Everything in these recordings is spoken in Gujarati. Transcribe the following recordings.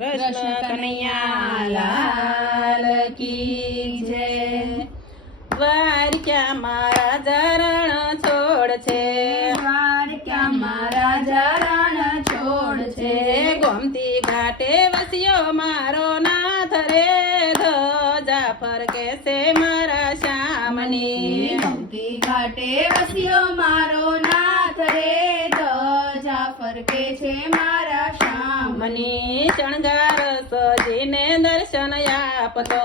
કૃષ્ણ કનૈયા લાલ કી જય। દ્વારકામાં રાજા રણ છોડ છે, દ્વારકામાં રાજા રણ છોડ છે, ગોમતી ઘાટે વસ્યો મારો નાથ રે, ધજા ફરકે છે મારા શ્યામની। ગોમતી ઘાટે વસ્યો મારો નાથ રે, ધજા ફરકે છે મારા શ્યામની। શણગાર સજીને દર્શન આપતો,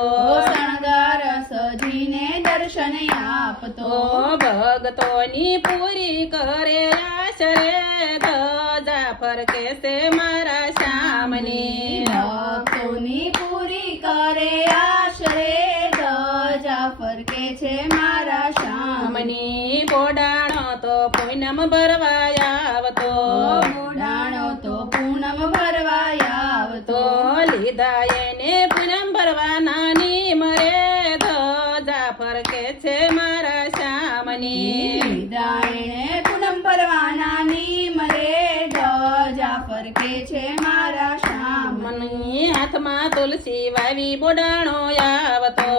શણગાર સજીને દર્શન આપતો, ભગતોની પૂરી કરે આશ રે, ધજા ફરકે છે મારા શ્યામની। ભક્તોની પૂરી કરે આશ રે, ધજા ફરકે છે મારા શ્યામની। બોડાણો તો પૂનમ ભરવા આવતો, બોડાણો તો પૂનમ ભરવા આવતો, લીધા એને પૂનમ ભરવાના નિયમ રે, ધજા ફરકે છે મારા શ્યામની। લીધા એણે પૂનમ ભરવાના નિયમ રે, ધજા ફરકે છે મારા શ્યામની। હાથમાં તુલસી વાવી બોડાણો આવતો,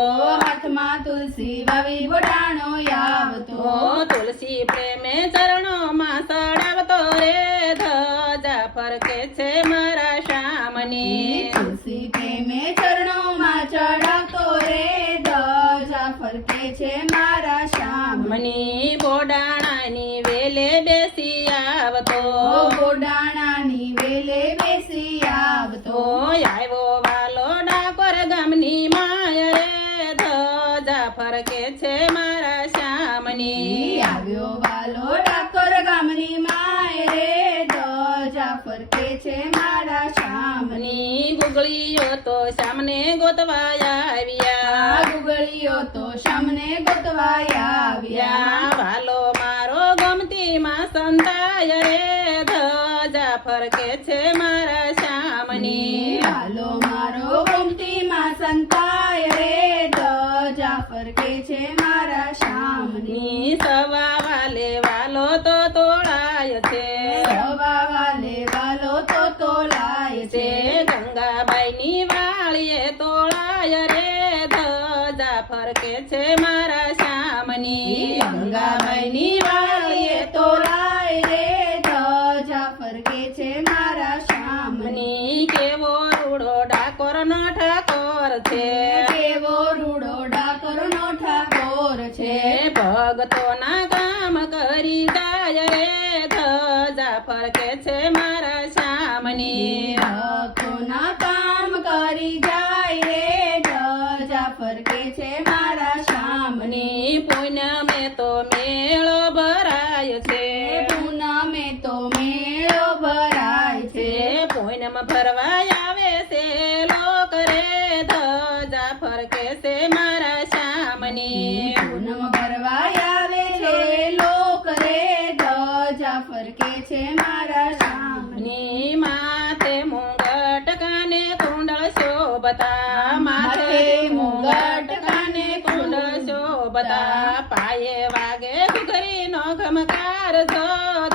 હાથમાં તુલસી વાવી બોડાણો આવતો, તુલસી પ્રેમે ચરણોમાં સડાવતો રે, ધજા ફરકે છે મારા શ્યામની। તુલસી પ્રેમે ચરણોમાં ચડાવતો રે, ધજા ફરકે છે મારા શ્યામની। બોડાણાની વેલે બેસી આવતો, બોડાણાની વેલે બેસી આવતો, આવ્યો વાલો ડાકોર ગામની માય રે, ધજા ફરકે છે મારા શ્યામની। આવ્યો વાલો ડાકોર ગામની માય રે, ધજા ફરકે છે મારા શ્યામની। ગુગળીઓ તો શ્યામને ગોતવા આવ્યા, ગુગળીઓ તો શ્યામને ગોતવા આવ્યા, વાલો મારો ગમતી માં સંતાય રે, ધજા ફરકે છે મારા શ્યામની। વાલો મારો ગમતી માં સંતાય રે, ધજા ફરકે છે મારા શ્યામની। સવા વાલે વાલો તો તોળાય છે, સવા વાલે વાલો તો તોલાય છે, ગંગાબાઈની વાળીએ તોળાય રે, ધજા ફરકે છે મારા શ્યામની। ગંગાબાઈની વાળીએ તોલાય રે, ધજા ફરકે છે મારા શ્યામની। કેવો રૂડો ડાકોર નો ઠાકોર છે, કેવો રૂડો ડાકોરનો ઠાકોર છે, ભગતોના કામ કરી જાય રે, ધજા ફરકે છે મારા શ્યામની। ભક્તોના કામ કરી જાય રે, ધજા ફરકે છે મારા શ્યામની। પૂનમે તો મેળો ભરાય છે, પૂનમે તો મેળો ભરાય છે, પૂનમ ભરવા આવે છે લોક રે, ધજા ફરકે છે મારા શ્યામની। પૂનમ ભરવા આવે છે લોક રે, ધજા ફરકે છે મારા શ્યામની। માથે મુંગટ કાને કુંડળ શોભતા, માથે મુંગટ કાને કુંડળ શોભતા, પાયે વાગે ઘુઘરીનો ઘમકાર જો,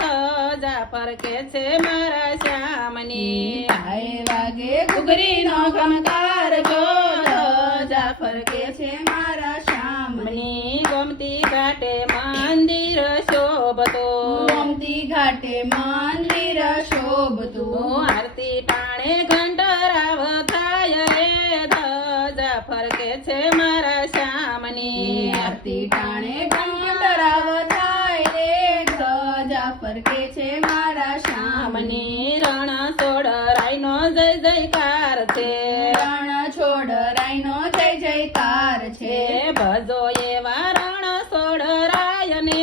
ધજા ફરકે છે મારા શ્યામની। પાયે વાગે ઘુઘરીનો ઘમકાર જો, ધજા ફરકે છે મારા શ્યામની। ગોમતી ઘાટે મંદિર શોભતો, ગોમતી ઘાટે મંદિર શોભતું, આરતી ટાણે ઘંટરાવ થાય રે, ધજા ફરકે છે મારા શ્યામની। આરતી ટાણે ઘંટરાવ થાય રે, ધજા ફરકે છે મારા શ્યામની। રણ સોડરાઈનો જય જયકાર છે, રણ છોડરાઈનો જય જયકાર છે, ભજો એવા રણ સોડરાયને,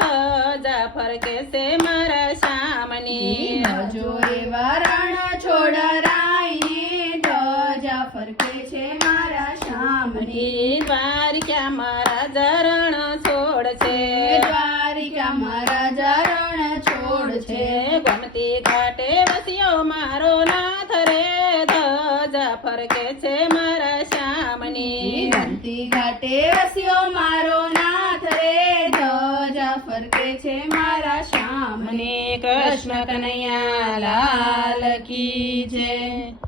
ધજા ફરકે છે મારા શ્યામની। ભજો એવા રણ છોડરાઈને, ધજા ફરકે છે મારા શ્યામની। દ્વારકામાં રાજા રણ છોડ છે, દ્વારિકામાં રાજા રણ છોડ છે, ગોમતી ઘાટે વસ્યો મારો નાથ રે, ધજા ફરકે છે મારા શ્યામની। ગોમતી ઘાટે વસ્યો મારો નાથ રે, ધજા ફરકે છે મારા શ્યામની। કૃષ્ણ કનૈયા લાલ કી જય।